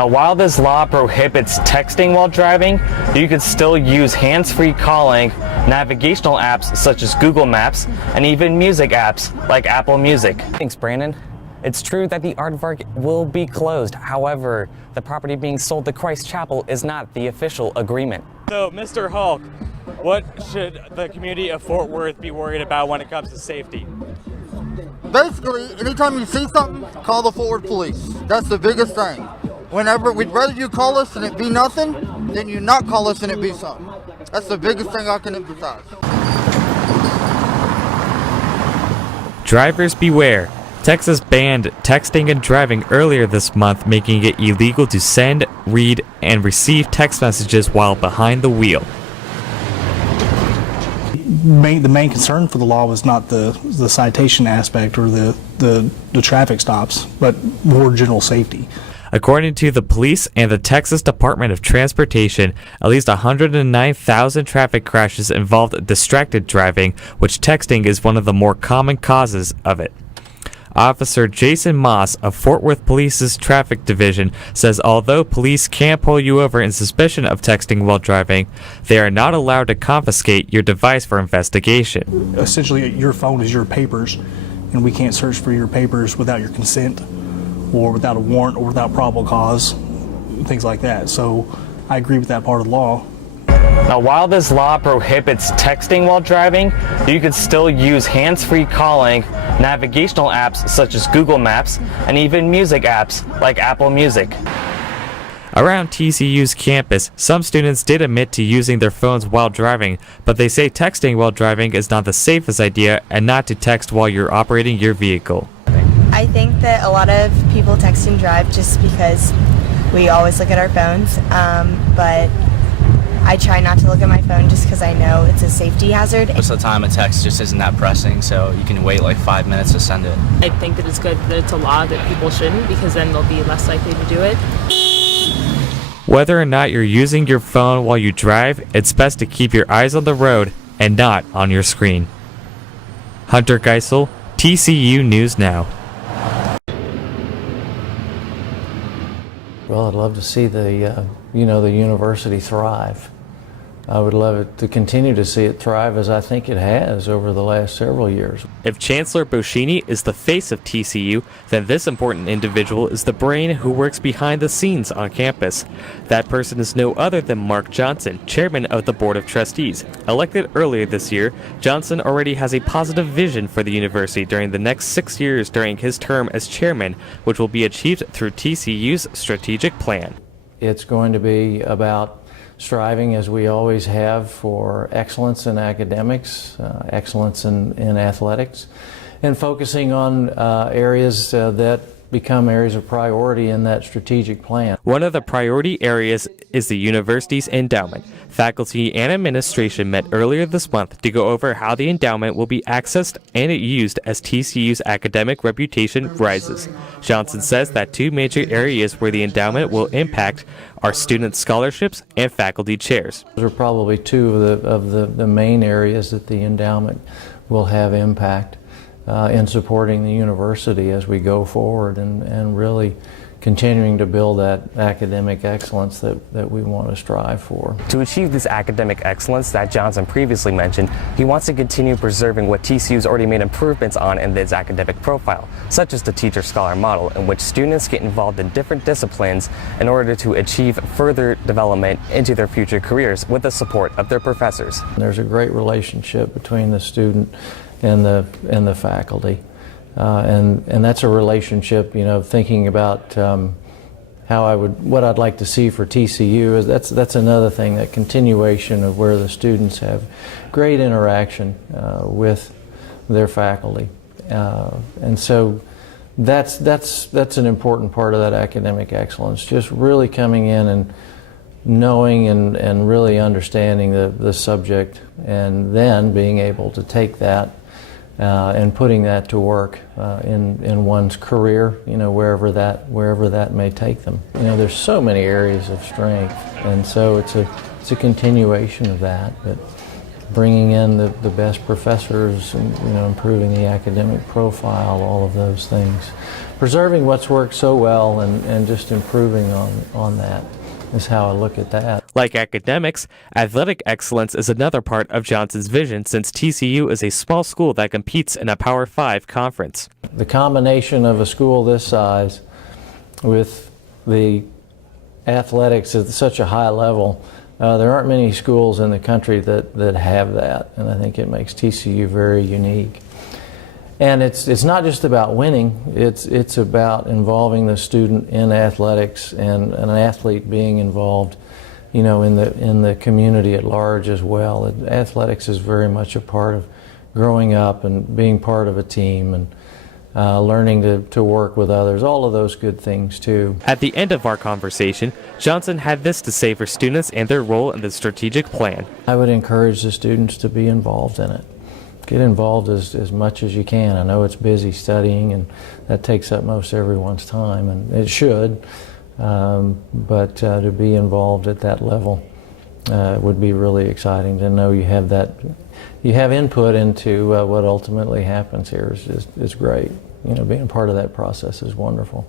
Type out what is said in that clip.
Now, while this law prohibits texting while driving, you can still use hands-free calling, navigational apps such as Google Maps, and even music apps like Apple Music. Thanks, Brandon. It's true that the aardvark will be closed. However, the property being sold to Christ Chapel is not the official agreement. So, Mr. Hulk, what should the community of Fort Worth be worried about when it comes to safety? Basically, anytime you see something, call the Fort Worth police. That's the biggest thing. Whenever, we'd rather you call us and it be nothing than you not call us and it be something. That's the biggest thing I can emphasize. Drivers beware. Texas banned texting and driving earlier this month, making it illegal to send, read, and receive text messages while behind the wheel. The main concern for the law was not the citation aspect or the traffic stops, but more general safety. According to the police and the Texas Department of Transportation, at least 109,000 traffic crashes involved distracted driving, which texting is one of the more common causes of it. Officer Jason Moss of Fort Worth Police's Traffic Division says although police can pull you over in suspicion of texting while driving, they are not allowed to confiscate your device for investigation. Essentially, your phone is your papers, and we can't search for your papers without your consent or without a warrant or without probable cause, things like that. So I agree with that part of the law. Now, while this law prohibits texting while driving, you can still use hands-free calling, navigational apps such as Google Maps, and even music apps like Apple Music. Around TCU's campus, some students did admit to using their phones while driving, but they say texting while driving is not the safest idea and not to text while you're operating your vehicle. I think that a lot of people text and drive just because we always look at our phones, but I try not to look at my phone just because I know it's a safety hazard. Most of the time a text just isn't that pressing, so you can wait like 5 minutes to send it. I think that it's good that it's a law that people shouldn't, because then they'll be less likely to do it. Whether or not you're using your phone while you drive, it's best to keep your eyes on the road and not on your screen. Hunter Geisel, TCU News Now. Well, I'd love to see the university thrive. I would love it to continue to see it thrive as I think it has over the last several years. If Chancellor Boschini is the face of TCU, then this important individual is the brain who works behind the scenes on campus. That person is no other than Mark Johnson, chairman of the Board of Trustees. Elected earlier this year, Johnson already has a positive vision for the university during the next 6 years during his term as chairman, which will be achieved through TCU's strategic plan. It's going to be about striving, as we always have, for excellence in academics, excellence in athletics, and focusing on areas that become areas of priority in that strategic plan. One of the priority areas is the university's endowment. Faculty and administration met earlier this month to go over how the endowment will be accessed and used as TCU's academic reputation rises. Johnson says that two major areas where the endowment will impact are student scholarships and faculty chairs. Those are probably two of the main areas that the endowment will have impact in supporting the university as we go forward and really continuing to build that academic excellence that we want to strive for. To achieve this academic excellence that Johnson previously mentioned, he wants to continue preserving what TCU's already made improvements on in its academic profile, such as the teacher-scholar model, in which students get involved in different disciplines in order to achieve further development into their future careers with the support of their professors. There's a great relationship between the student and the faculty. And that's a relationship, thinking about what I'd like to see for TCU is that's another thing, that continuation of where the students have great interaction with their faculty. And so that's an important part of that academic excellence, just really coming in and knowing and really understanding the subject, and then being able to take that and putting that to work in one's career, wherever that may take them. There's so many areas of strength, and so it's a continuation of that. But bringing in the best professors, and, improving the academic profile, all of those things. Preserving what's worked so well and just improving on that is how I look at that. Like academics, athletic excellence is another part of Johnson's vision, since TCU is a small school that competes in a Power 5 conference. The combination of a school this size with the athletics at such a high level, there aren't many schools in the country that have that, and I think it makes TCU very unique. And it's not just about winning, it's about involving the student in athletics and an athlete being involved, in the community at large as well. Athletics is very much a part of growing up and being part of a team and learning to work with others, all of those good things too. At the end of our conversation, Johnson had this to say for students and their role in the strategic plan. I would encourage the students to be involved in it. Get involved as much as you can. I know it's busy studying and that takes up most everyone's time, and it should, but to be involved at that level would be really exciting. To know you have input into what ultimately happens here is great. Being part of that process is wonderful.